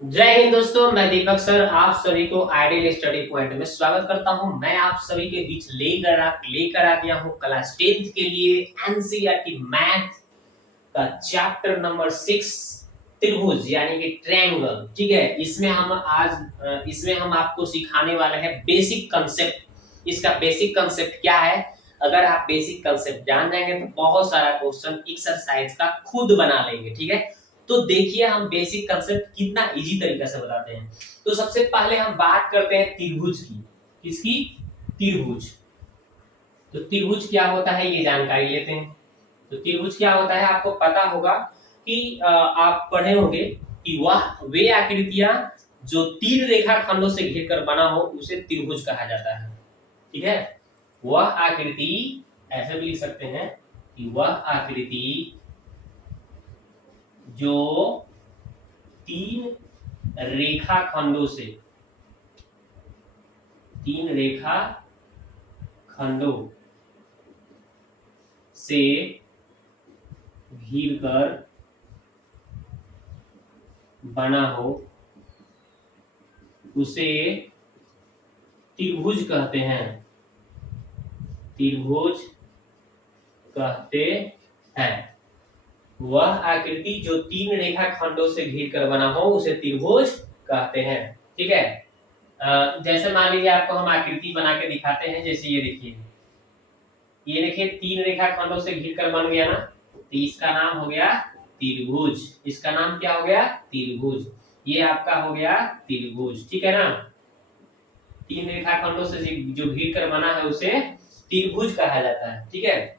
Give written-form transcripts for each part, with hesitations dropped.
जय हिंद दोस्तों, मैं दीपक सर आप सभी को आइडियल स्टडी पॉइंट में स्वागत करता हूं। मैं आप सभी के बीच लेकर आ गया हूं क्लास 10th के लिए एनसीईआरटी मैथ का चैप्टर नंबर 6 त्रिभुज यानी कि ट्रायंगल। ठीक है, इसमें हम आपको सिखाने वाले हैं बेसिक कंसेप्ट। इसका बेसिक कंसेप्ट क्या है? अगर आप बेसिक कंसेप्ट जान जाएंगे तो बहुत सारा क्वेश्चन एक्सरसाइज का खुद बना लेंगे। ठीक है, तो देखिए हम बेसिक कंसेप्ट कितना इजी तरीके से बताते हैं। तो सबसे पहले हम बात करते हैं त्रिभुज की। किसकी? त्रिभुज। तो त्रिभुज क्या होता है ये जानकारी लेते हैं। तो त्रिभुज क्या होता है आपको पता होगा कि आप पढ़े होंगे कि वह वे आकृतियां जो तीन रेखा खंडों से घिरकर बना हो उसे त्रिभुज कहा जाता है। ठीक है, वह आकृति ऐसे भी लिख सकते हैं कि वह आकृति जो तीन रेखा खंडों से तीन रेखा खंडों से घिर कर बना हो उसे त्रिभुज कहते हैं। त्रिभुज कहते हैं। वह आकृति जो तीन रेखा खंडों से घिर कर बना हो उसे त्रिभुज कहते हैं। ठीक है, जैसे मान लीजिए आपको हम आकृति बना के दिखाते हैं। जैसे ये देखिए तीन रेखा खंडों से घिर कर बन गया ना, तो इसका नाम हो गया त्रिभुज। इसका नाम क्या हो गया? त्रिभुज। ये आपका हो गया त्रिभुज। ठीक है ना, तीन रेखा खंडों से जो घिर कर बना है उसे त्रिभुज कहा जाता है। ठीक है,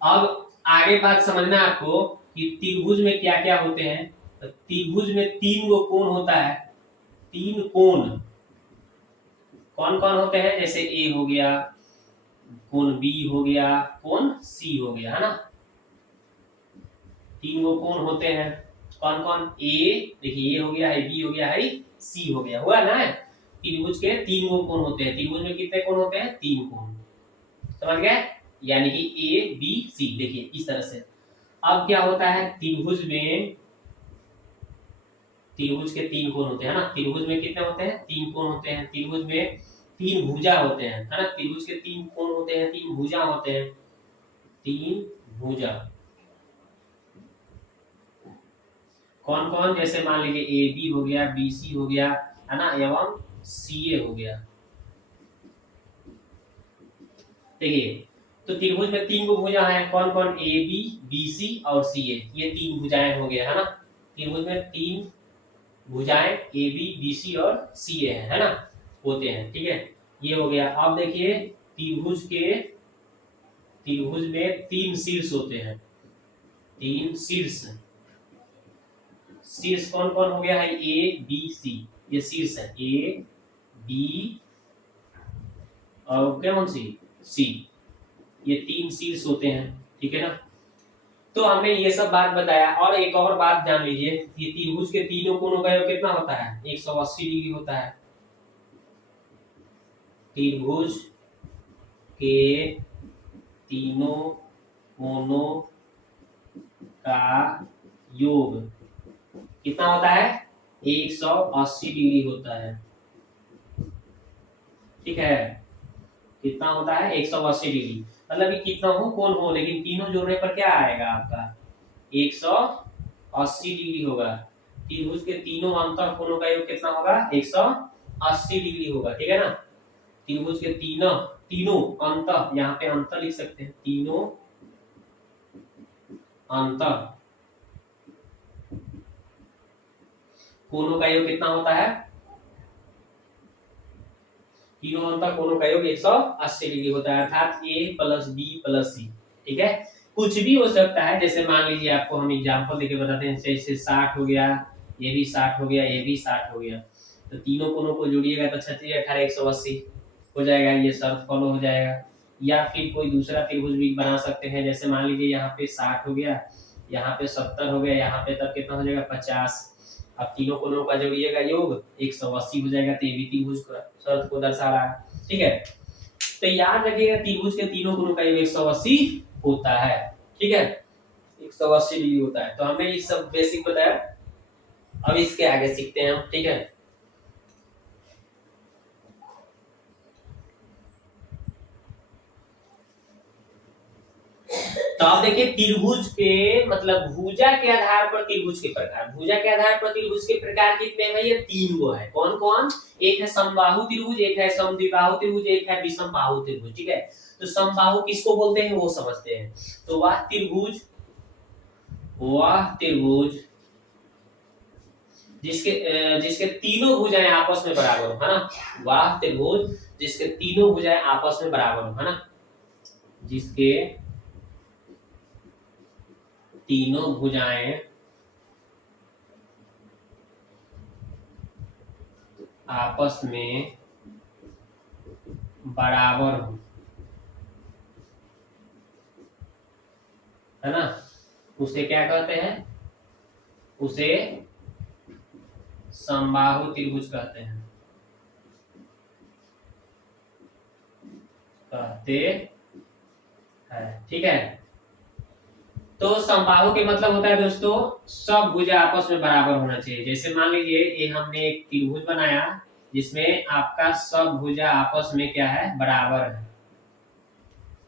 अब आगे बात समझना आपको कि त्रिभुज में क्या क्या होते हैं। तो त्रिभुज में तीन गो कोण होता है। तीन कोण कौन कौन होते हैं? जैसे ए हो गया, कोण बी हो गया, कोण सी हो गया, है ना। तीन गो कोण होते हैं। कौन कौन? ए देखिए, ए हो गया है, बी हो गया है, सी हो गया, हुआ ना। त्रिभुज के तीन गो कोण होते हैं। त्रिभुज में कितने कोण होते हैं? तीन कोण। समझ गए? यानी कि ए बी सी। देखिए इस तरह से। अब क्या होता है त्रिभुज में? त्रिभुज के तीन कोण होते हैं ना। त्रिभुज में कितने होते हैं? तीन कोण होते हैं। त्रिभुज में तीन भुजा होते हैं, है ना। त्रिभुज के तीन कोण होते हैं, तीन भुजा होते हैं। तीन भुजा कौन कौन? जैसे मान लीजिए ए बी हो गया, बी सी हो गया, है ना, एवं सी ए हो गया। देखिए, तो त्रिभुज में तीन भुजा है। कौन कौन? ए बी, बी सी और सी ए। ये तीन भुजाएं हो गए, है ना। त्रिभुज में तीन भुजाएं ए बी सी और सी ए है ना, होते हैं। ठीक है, ये हो गया। अब देखिए त्रिभुज में तीन शीर्ष होते हैं। तीन शीर्ष। शीर्ष कौन कौन हो गया है? A B C. ये शीर्ष है, ए बी और क्या कौन सी? सी। ये तीन शीर्ष होते हैं। ठीक है ना, तो हमने ये सब बात बताया। और एक और बात जान लीजिए, ये त्रिभुज के तीनों कोणों का योग कितना होता है? 180 डिग्री होता है। त्रिभुज के तीनों कोणों का योग कितना होता है? 180 डिग्री होता है। ठीक है, कितना होता है? 180 डिग्री। मतलब कि कितना हो कोण हो, लेकिन तीनों जोड़ने पर क्या आएगा आपका? 180 डिग्री होगा। त्रिभुज के तीनों अंतर कोणों का योग कितना होगा? 180 डिग्री होगा। ठीक है ना, त्रिभुज के तीनों तीनों अंतर, यहाँ पे अंतर लिख सकते हैं, तीनों अंतर कोणों का योग कितना होता है? तीनों अंतर कोणों का योग 180 डिग्री होता है, अर्थात ए प्लस बी प्लस सी। ठीक है, कुछ भी हो सकता है। जैसे मान लीजिए आपको हम एग्जांपल देके बताते हैं। जैसे 60 हो गया, ये भी 60 हो गया, ये भी 60 हो गया। तो तीनों कोणों को जोड़िएगा तो 36 18 180 हो जाएगा। ये शर्त फॉलो हो जाएगा। या फिर कोई दूसरा त्रिभुज भी बना सकते हैं। जैसे मान लीजिए यहाँ पे 60 हो गया, यहाँ पे 70 हो गया, यहाँ पे तब कितना हो जाएगा? 50। अब तीनों कोणों का जोड़िएगा योग 180 हो जाएगा। तो ये भी त्रिभुज का शर्त को दर्शा रहा है। ठीक है, तो याद रखिएगा त्रिभुज के तीनों कोणों का योग 180 होता है। ठीक है, 180 डिग्री होता है। तो हमने ये सब बेसिक बताया। अब इसके आगे सीखते हैं हम, ठीक है। तो आप देखिए त्रिभुज के मतलब भुजा के आधार पर त्रिभुज के प्रकार, भुजा के आधार पर त्रिभुज के प्रकार कितने हैं भैया? 3 गो है। कौन कौन? एक है समबाहु त्रिभुज, एक है समद्विबाहु त्रिभुज, एक है विषमबाहु त्रिभुज, ठीक है। तो समबाहु किसको बोलते हैं वो समझते हैं। तो वह त्रिभुज जिसके तीनों भुजाएं आपस में बराबर हो, है ना। वह त्रिभुज जिसके तीनों भुजाएं आपस में बराबर हो, है ना। जिसके तीनों भुजाएं आपस में बराबर हो, है ना। उसे क्या कहते हैं? उसे समबाहु त्रिभुज कहते हैं, ठीक है। तो समबाहु के मतलब होता है दोस्तों सब भुजा आपस में बराबर होना चाहिए। जैसे मान लीजिए ये हमने एक त्रिभुज बनाया जिसमें आपका सब भुजा आपस में क्या है? बराबर है।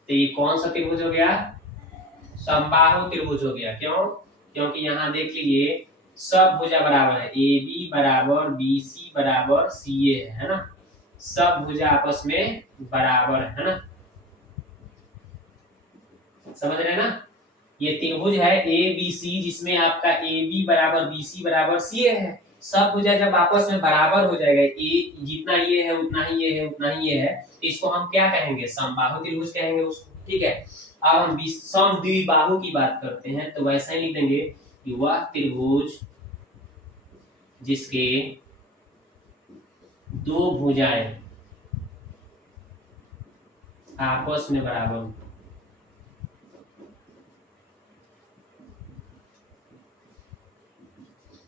तो ये कौन सा त्रिभुज हो गया? समबाहु त्रिभुज हो गया। क्यों? क्योंकि यहाँ देख लीजिए सब भुजा बराबर है, ए बी बराबर बी सी बराबर सी ए है ना। सब भुजा आपस में बराबर है ना, समझ रहे हैं ना। ये त्रिभुज है ए बी सी जिसमें आपका ए बी बराबर बी सी बराबर सी ए है। सब भुजा जब आपस में बराबर हो जाएगा, ए जितना ये है उतना ही ये है उतना ही ये है, तो इसको हम क्या कहेंगे? समबाहु त्रिभुज कहेंगे उसको, ठीक है। अब हम समद्विबाहु की बात करते हैं तो वैसा ही लिख देंगे कि वह त्रिभुज जिसके दो भुजाएं आपस में बराबर हो,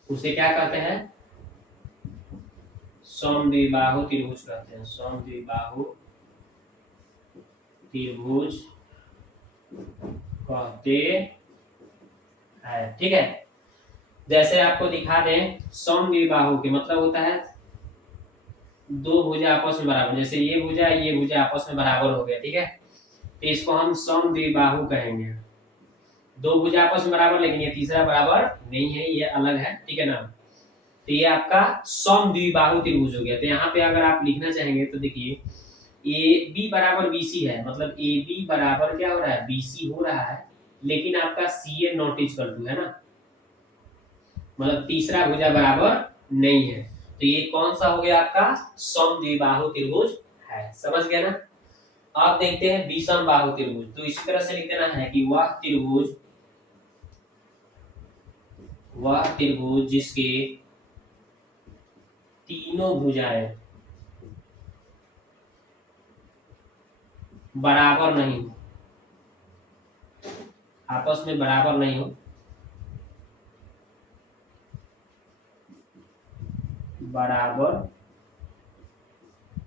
उसे क्या कहते हैं? समद्विबाहु त्रिभुज कहते हैं। समद्विबाहु त्रिभुज कहते हैं, ठीक है। जैसे आपको दिखा दें समद्विबाहु के मतलब होता है दो भुजा आपस में बराबर, जैसे ये भुजा आपस में बराबर हो गया, ठीक है। तो इसको हम समद्विबाहु कहेंगे। दो भुजा आपस में बराबर, लेकिन ये तीसरा बराबर नहीं है, ये अलग है, ठीक है ना। तो ये आपका समद्विबाहु त्रिभुज हो गया। तो यहाँ पे अगर आप लिखना चाहेंगे तो देखिए ए बी बराबर बी सी है, मतलब ए बी बराबर क्या हो रहा है? बी सी हो रहा है, लेकिन आपका सी ए नॉट इक्वल टू है ना, मतलब तीसरा भुजा बराबर नहीं है। तो ये कौन सा हो गया? आपका समद्विबाहु त्रिभुज है, समझ गया ना। अब देखते हैं विषमबाहु त्रिभुज। तो इसी तरह से लिख देना है कि वह त्रिभुज जिसके तीनों भुजाएं बराबर नहीं हो, आपस में बराबर नहीं हो, बराबर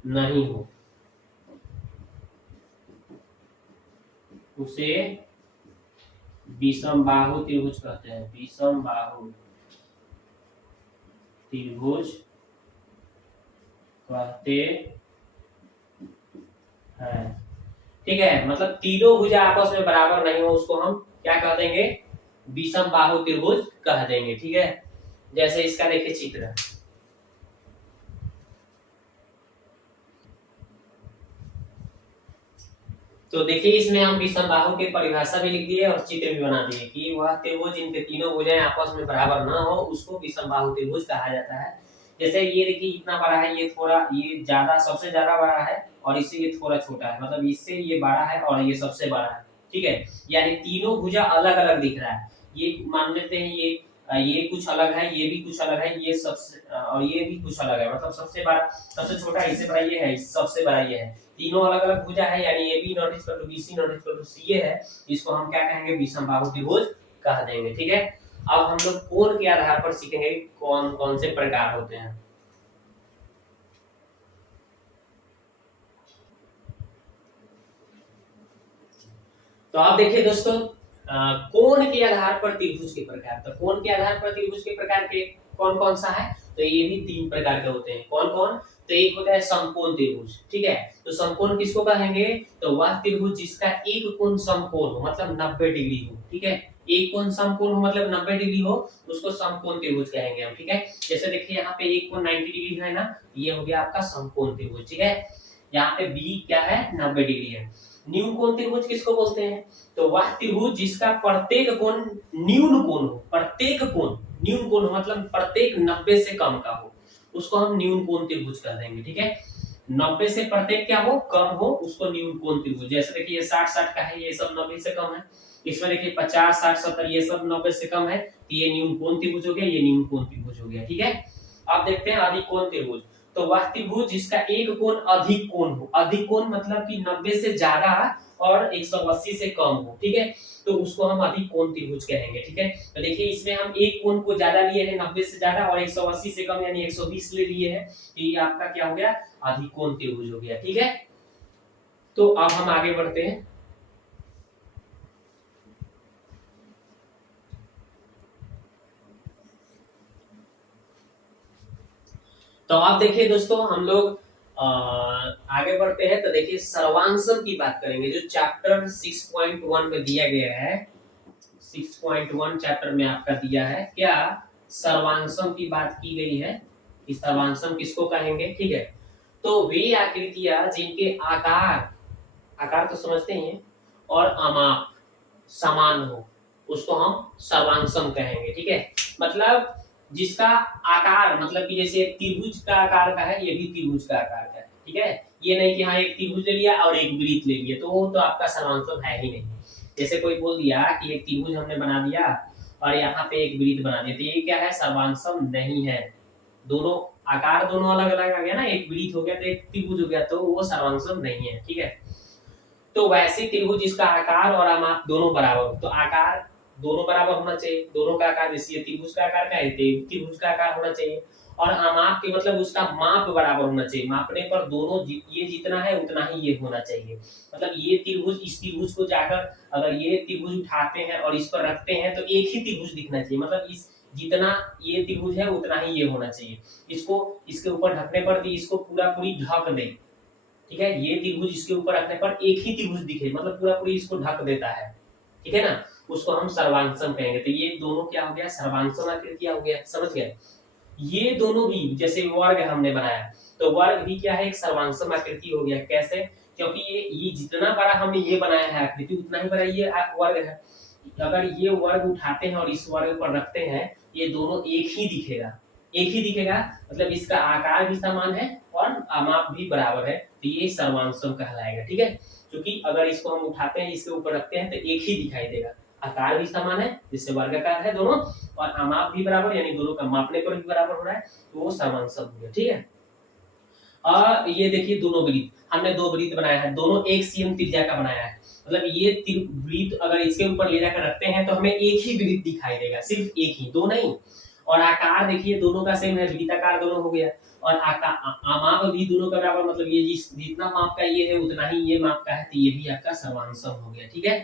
नहीं हो, उसे विषमबाहु त्रिभुज कहते हैं। विषमबाहु त्रिभुज कहते हैं, ठीक है। मतलब तीनों भुजा आपस में बराबर नहीं हो उसको हम क्या कह देंगे? विषमबाहु त्रिभुज कह देंगे, ठीक है। जैसे इसका देखिए चित्र, तो देखिए इसमें हम विषमबाहु की परिभाषा भी लिख दिए और चित्र भी बना दिए कि वह त्रिभुज जिनके तीनों भुजाएं आपस में बराबर ना हो उसको विषमबाहु त्रिभुज कहा जाता है। जैसे ये देखिए इतना बड़ा है, ये थोड़ा ये ज्यादा सबसे ज्यादा बड़ा है और इससे ये थोड़ा छोटा है, मतलब इससे ये बड़ा है और ये सबसे बड़ा है, ठीक है। यानी तीनों भुजा अलग अलग दिख रहा है। ये मान लेते हैं ये कुछ अलग है, ये भी कुछ अलग है, ये सबसे और ये भी कुछ अलग है, मतलब सबसे बड़ा सबसे छोटा इससे बड़ा ये है, सबसे बड़ा ये है। तीनों अलग अलग भुजा है, यानी A B not equal to B C not equal to C A है। इसको हम क्या कहेंगे? विषमबाहु त्रिभुज कह देंगे, ठीक है। अब हम लोग कोण के आधार पर सीखेंगे कौन कौन से प्रकार होते हैं। तो आप देखिए दोस्तों कोण के आधार पर त्रिभुज के प्रकार, तो कोण के आधार पर त्रिभुज के प्रकार के कौन कौन सा है, तो ये भी 3 प्रकार के होते हैं। कौन कौन, तो एक होता है समकोण त्रिभुज, ठीक है। तो समकोण किसको कहेंगे, तो वह त्रिभुज जिसका एक कोण समकोण हो, मतलब 90 डिग्री हो, ठीक है। एक कोण समकोण हो मतलब 90 डिग्री हो, उसको समकोण त्रिभुज कहेंगे हम, ठीक है। जैसे देखिए यहाँ पे एक कोण 90 डिग्री है ना, ये हो गया आपका समकोण त्रिभुज, ठीक है। यहाँ पे बी क्या है, 90 डिग्री है। न्यून कोण त्रिभुज किसको बोलते हैं, तो वह त्रिभुज जिसका प्रत्येक कोण न्यून कोण हो, प्रत्येक कोण न्यून कोण मतलब प्रत्येक 90 से कम का हो, उसको हम न्यून कोण त्रिभुज कह देंगे, ठीक है। 90 से प्रत्येक क्या हो, कम हो, उसको न्यून कोण त्रिभुज। जैसे देखिए 60-60 का है, ये सब 90 से कम है। इसमें देखिए 50, 60, 70 ये सब 90 से कम है, तो ये न्यून कोण त्रिभुज हो गया, ये न्यून कोण त्रिभुज हो गया, ठीक है। अब देखते हैं अधिक कोण त्रिभुज। तो वह त्रिभुज जिसका एक कोण अधिक कोण हो, अधिक कोण मतलब कि 90 से ज्यादा और 180 से कम हो, ठीक है, तो उसको हम अधिक कोण त्रिभुज कहेंगे, ठीक है। तो देखिए इसमें हम एक कोण को ज्यादा लिए हैं, 90 से ज्यादा, और 180 से कम यानी 120 ले लिए हैं, तो ये आपका क्या हो गया, अधिक कोण त्रिभुज हो गया, ठीक है। तो अब हम आगे बढ़ते हैं। तो आप देखिए दोस्तों, हम लोग आगे बढ़ते हैं। तो देखिए सर्वांशम की बात करेंगे, जो चैप्टर 6.1 में दिया गया है। 6.1 चैप्टर में आपका दिया है क्या, सर्वांशम की बात की गई है कि सर्वांशम किसको कहेंगे, ठीक है। तो वे आकृतियां जिनके आकार, आकार तो समझते ही हैं, और अमाप समान हो, उसको हम सर्वांशम कहेंगे, ठीक है। मतलब जिसका आकार, मतलब कि जैसे त्रिभुज का आकार का है, ये भी त्रिभुज का आकार का है, ठीक है। ये नहीं कि हाँ एक त्रिभुज ले लिया और एक वृत्त ले लिया, तो वो तो आपका सर्वांशम है ही नहीं। जैसे कोई बोल दिया कि एक त्रिभुज हमने बना दिया और यहाँ पे एक वृत्त बना दिया, तो ये क्या है, सर्वांशम नहीं है। दोनों आकार दोनों अलग अलग आ गया ना, एक वृत्त हो गया तो एक त्रिभुज हो गया, तो वो सर्वांशम नहीं है, ठीक है। तो वैसे त्रिभुज जिसका आकार और अमाप दोनों बराबर हो, तो आकार दोनों बराबर होना चाहिए, दोनों का आकार, जैसे त्रिभुज का आकार का है, त्रिभुज का आकार होना चाहिए, और अमाप के मतलब उसका माप बराबर होना चाहिए, मापने पर दोनों ये जितना है उतना ही ये होना चाहिए। मतलब ये त्रिभुज इस त्रिभुज को जाकर अगर ये त्रिभुज उठाते हैं और इस पर रखते हैं, तो एक ही त्रिभुज दिखना चाहिए, मतलब इस जितना ये त्रिभुज है उतना ही ये होना चाहिए। इसको इसके ऊपर ढकने पर भी इसको पूरा पूरी ढक दे, ठीक है, ये त्रिभुज इसके ऊपर रखने पर एक ही त्रिभुज दिखे, मतलब पूरा पूरी इसको ढक देता है, ठीक है ना, उसको हम सर्वांशम कहेंगे। तो ये दोनों क्या हो गया, सर्वांशम आकृति हो गया, समझ गए। ये दोनों भी जैसे वर्ग हमने बनाया, तो वर्ग भी क्या है, एक सर्वांशम आकृति हो गया। कैसे, क्योंकि ये जितना बड़ा हमने ये बनाया है आकृति, उतना ही बड़ा ये वर्ग है। अगर ये वर्ग उठाते हैं और इस वर्ग पर रखते हैं, ये दोनों एक ही दिखेगा, एक ही दिखेगा, मतलब इसका आकार भी समान है और माप भी बराबर है, तो ये सर्वांशम कहलाएगा, ठीक है। क्योंकि अगर इसको हम उठाते हैं इसके ऊपर रखते हैं तो एक ही दिखाई देगा, आकार भी समान है जिससे वर्गाकार है दोनों, और अमाप भी बराबर, यानी दोनों का मापने पर भी बराबर हो रहा है, तो वो सर्वांशम हो गया, ठीक है। ये देखिए दोनों वृत्त, हमने दो वृत्त बनाया है, दोनों एक सीएम त्रिज्या का बनाया है, मतलब ये वृत्त अगर इसके ऊपर ले जाकर रखते हैं तो हमें एक ही वृत्त दिखाई देगा, सिर्फ एक ही, दो नहीं। और आकार देखिए दोनों का सेम है, वृत्ताकार दोनों हो गया, और माप भी दोनों का बराबर, मतलब ये जितना माप का ये है उतना ही ये माप का है, तो ये भी आपका सर्वांशम हो गया, ठीक है।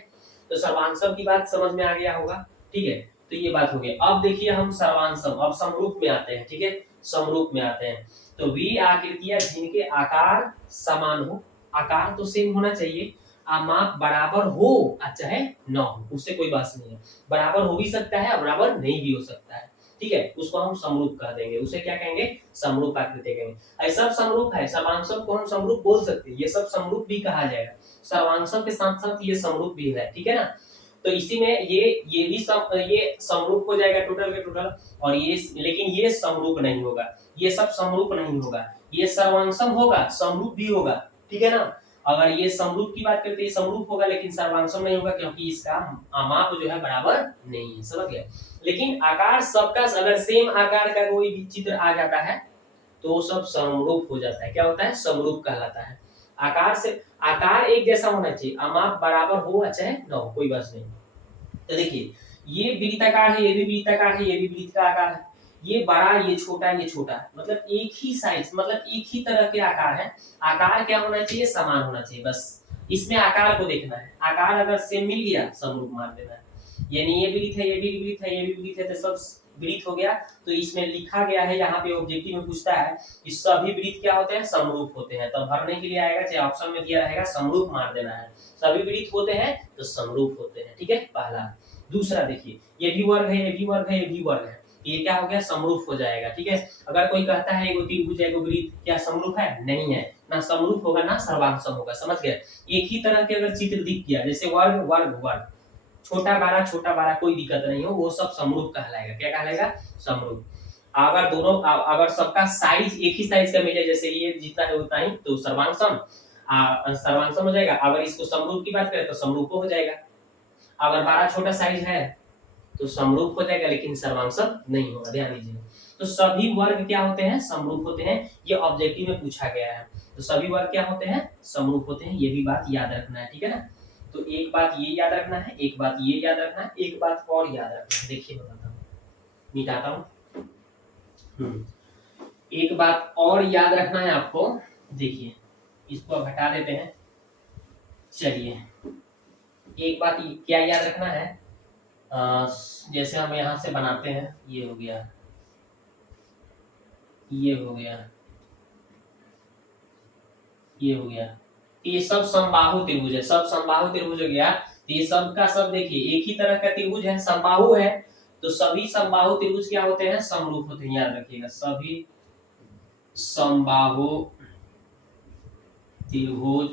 तो सर्वांशम की बात समझ में आ गया होगा, ठीक है। तो ये बात हो गई। अब देखिए हम सर्वांशम, अब समरूप में आते हैं, ठीक है, समरूप में आते हैं। तो वे आकृतियां जिनके आकार समान हो, आकार तो सेम होना चाहिए, माप बराबर हो चाहे न हो, उससे कोई बात नहीं है, बराबर हो भी सकता है और बराबर नहीं भी हो सकता है, ठीक है, उसको हम समरूप कह देंगे, उसे क्या कहेंगे, समरूप आकृति कहेंगे। ऐसा समरूप है, सर्वांशम को हम समरूप बोल सकते हैं, ये सब समरूप भी कहा जाएगा, सर्वांशम के साथ साथ ये समरूप भी है, ठीक है ना। तो इसी में ये भी ये समरूप हो जाएगा टोटल के टोटल, और ये लेकिन ये समरूप नहीं होगा, ये सब समरूप नहीं होगा, ये सर्वांशम होगा, समरूप भी होगा, ठीक है ना। अगर ये समरूप की बात करते हैं समरूप होगा, लेकिन सर्वांशम नहीं होगा, क्योंकि इसका माप जो है बराबर नहीं है, समझ गए। लेकिन आकार सबका अगर सेम आकार का कोई भी चित्र आ जाता है तो सब समरूप हो जाता है, क्या होता है, समरूप कहलाता है। आकार से आकार एक जैसा होना चाहिए, माप बराबर हो चाहे न हो, कोई बात नहीं। तो देखिए ये वृत्ताकार है, ये भी वृत्ताकार है, ये भी वृत्त का आकार है, ये बड़ा ये छोटा ये छोटा, मतलब एक ही साइज, मतलब एक ही तरह के आकार है। आकार क्या होना चाहिए, समान होना चाहिए, बस इसमें आकार को देखना है, आकार अगर सेम मिल गया समरूप मान देना है, यानी ये वृत्त है, ये भी वृत्त है, ये भी वृत्त है, तो सब वृत्त हो गया। तो इसमें लिखा गया है, यहाँ पे ऑब्जेक्टिव में पूछता है कि सभी वृत्त क्या होते हैं, समरूप होते हैं। तो भरने के लिए आएगा, चाहे ऑप्शन में दिया रहेगा समरूप मार देना है। सभी वृत्त होते हैं तो समरूप होते हैं, ठीक है, पहला। दूसरा देखिए, ये भी वर्ग है, ये भी वर्ग है, ये भी वर्ग है, ये क्या हो गया, समरूप हो जाएगा, ठीक है। अगर कोई कहता है एगो त्रिभुज एगो वृत्त क्या समरूप है, नहीं है, ना समरूप होगा ना सर्वांगसम होगा, समझ गए। एक ही तरह के अगर चित्र दिख गया, जैसे वर्ग वर्ग वर्ग, छोटा बड़ा कोई दिक्कत नहीं हो, वो सब समरूप कहलाएगा। क्या कहलाएगा, समरूप। अगर दोनों अगर सबका साइज एक ही साइज का मिले, जैसे ये जितना है उतना ही, तो सर्वांगसम सर्वांगसम हो जाएगा। अगर इसको समरूप की बात करें तो समरूप हो जाएगा। अगर बड़ा छोटा साइज है तो समरूप हो जाएगा, लेकिन सर्वांगसम नहीं होगा, ध्यान दीजिए। तो सभी वर्ग क्या होते हैं, समरूप होते हैं, ये ऑब्जेक्टिव में पूछा गया है। तो सभी वर्ग क्या होते हैं, समरूप होते हैं, ये भी बात याद रखना है, ठीक है ना। तो एक बात ये याद रखना है, एक बात ये याद रखना है, एक बात और याद रखना है। देखिए बताता हूँ, मिटाता हूँ। एक बात और याद रखना है आपको, देखिए इसको अब हटा देते हैं। चलिए, एक बात क्या याद रखना है, जैसे हम यहाँ से बनाते हैं, ये हो गया, ये हो गया, ये हो गया, ये सब समबाहु त्रिभुज है, सब समबाहु त्रिभुज हो गया। तो ये सब का सब देखिए एक ही तरह का त्रिभुज है, समबाहु है। तो सभी समबाहु त्रिभुज क्या होते हैं, समरूप होते हैं, याद रखिएगा, सभी समबाहु त्रिभुज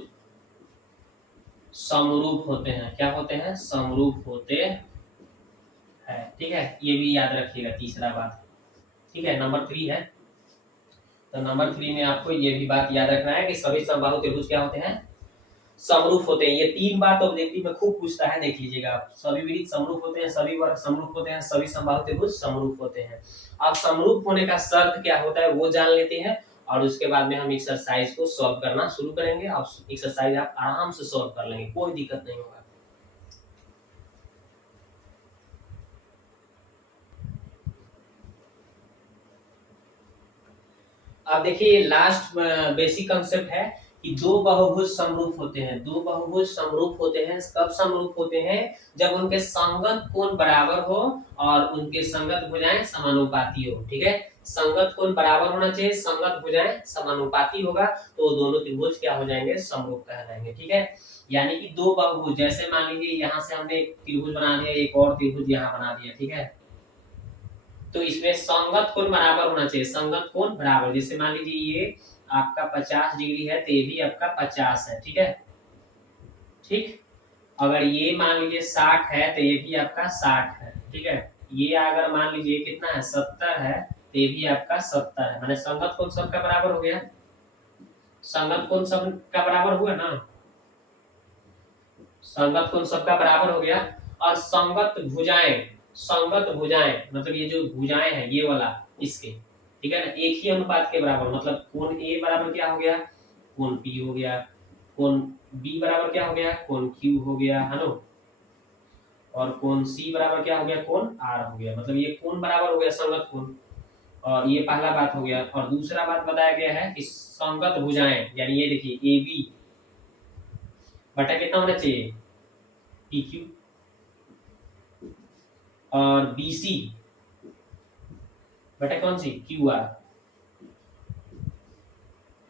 समरूप होते हैं। क्या होते हैं, समरूप होते हैं, ठीक है, ये भी याद रखिएगा, तीसरा बात, ठीक है। नंबर 3 है, तो नंबर 3 में आपको ये भी बात याद रखना है कि सभी समबाहु त्रिभुज क्या होते हैं, समरूप होते हैं। ये 3 बात ऑब्जेक्टिव में खूब पूछता है, देख लीजिएगा आप। सभी वृत्त समरूप होते हैं, सभी वर्ग समरूप होते हैं, सभी समबाहु त्रिभुज समरूप होते हैं। अब समरूप होने का शर्त क्या होता है वो जान लेते हैं, और उसके बाद में हम एक्सरसाइज को सॉल्व करना शुरू करेंगे। अब एक्सरसाइज आप आराम से सॉल्व कर लेंगे, कोई दिक्कत नहीं होगा। अब देखिए, लास्ट बेसिक कंसेप्ट है कि दो बहुभुज समरूप होते हैं। दो बहुभुज समरूप होते हैं, कब समरूप होते हैं, जब उनके संगत कोण बराबर हो और उनके संगत भुजाएं समानुपाती हो, ठीक है। संगत कोण बराबर होना चाहिए, संगत भुजाएं समानुपाती होगा, तो दोनों त्रिभुज क्या हो जाएंगे, समरूप कहलाएंगे, ठीक है। यानी कि दो बहुभुज, जैसे मान लीजिए यहाँ से हमने एक त्रिभुज बना दिया, एक और त्रिभुज यहाँ बना दिया, ठीक है। तो इसमें संगत कोण बराबर होना चाहिए, संगत कोण बराबर। जैसे मान लीजिए ये आपका 50 डिग्री है, तो ये भी आपका 50 है, ठीक है, ठीक। अगर ये मान लीजिए 60 है, तो ये भी आपका 60 है, ठीक है। ये अगर मान लीजिए कितना है, 70 है, तो ये भी आपका 70 है। माने संगत कोण सबका बराबर हो गया, संगत कोण सबका बराबर हुआ ना, संगत कोण सबका बराबर हो गया। और संगत भुजाएं, संगत भुजाएं मतलब ये जो भुजाएं हैं ये वाला इसके, ठीक है ना, एक ही अनुपात के बराबर, मतलब कोण ए बराबर क्या हो गया, कोण पी हो गया, कोण बी बराबर क्या हो गया, कोण क्यू हो गया, है ना, और कोण सी बराबर क्या हो गया, कोण आर हो गया। मतलब ये कोण बराबर हो गया, संगत कोण। और ये पहला बात हो गया। और दूसरा बात बताया गया है कि संगत भुजाएं, यानी ये देखिए ए बी बटा कितना होना चाहिए, पी क्यू, और BC बटा कौन सी, QR,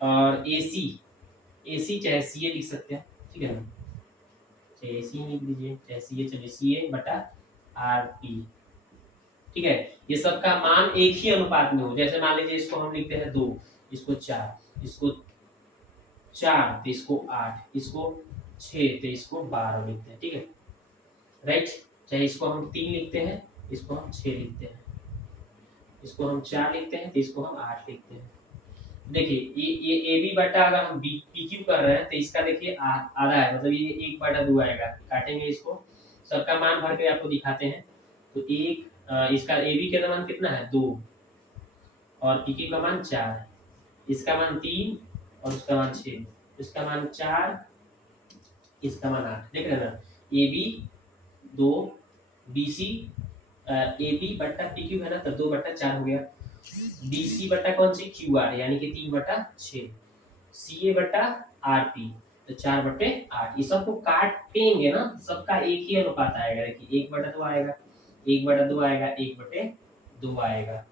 और AC चाहे CA लिख सकते हैं, ठीक है ना, चाहे AC लिख दीजिए, चाहे CA, चलिए CA बटा RP, ठीक है। ये सब का मान एक ही अनुपात में हो। जैसे मान लीजिए इसको हम लिखते हैं 2, इसको 4, इसको 4 तो इसको 8, इसको 6 तो इसको 12 लिखते हैं, ठीक है, राइट। चाहे इसको हम 3 लिखते हैं, इसको हम 6 लिखते हैं, इसको हम 4 लिखते हैं, तो इसको हम 8 लिखते हैं। देखिए ये ए बी बटा, अगर हम बी पी क्यू कर रहे हैं तो इसका देखिए आधा है, मतलब ये 1/2 आएगा। काटेंगे इसको, सबका मान भर के आपको दिखाते हैं। तो इसका ए बी का मान कितना है, 2, और पी क्यू का मान 4, इसका मान 3 और उसका मान 6, इसका मान 4, इसका मान 8। देख रहे हैं ना, A B 2, BC A B बट्टा पी क्यू है ना, तो 2/4 हो गया। BC बट्टा कौन सी, QR, यानी कि 3/6, CA बट्टा RP तो 4/8। ये सबको काटेंगे ना, सबका एक ही अनुपात आएगा। देखिए 1/2 आएगा, 1/2 आएगा, 1/2 2 आएगा।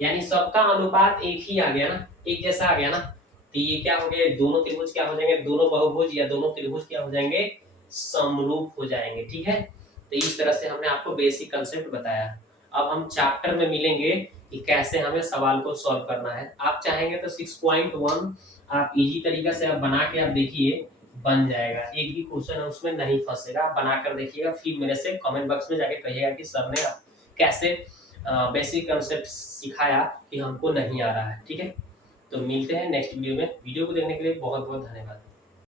यानी सबका अनुपात एक ही आ गया ना, एक जैसा आ गया ना। तो ये क्या हो गया, दोनों त्रिभुज क्या हो जाएंगे, दोनों बहुभुज या दोनों त्रिभुज क्या हो जाएंगे, समरूप हो जाएंगे। ठीक है, तो इस तरह से हमने आपको बेसिक कंसेप्ट बताया। अब हम चैप्टर में मिलेंगे कि कैसे हमें सवाल को सॉल्व करना है। आप चाहेंगे तो 6.1 आप इजी तरीका से आप बना के आप देखिए, बन जाएगा। एक भी क्वेश्चन है उसमें नहीं फंसेगा, आप बना कर देखिएगा, फिर मेरे से कमेंट बॉक्स में जाके कहिएगा कि सर ने कैसे बेसिक कंसेप्ट सिखाया कि हमको नहीं आ रहा है। ठीक है, तो मिलते हैं नेक्स्ट वीडियो में। वीडियो को देखने के लिए बहुत बहुत धन्यवाद।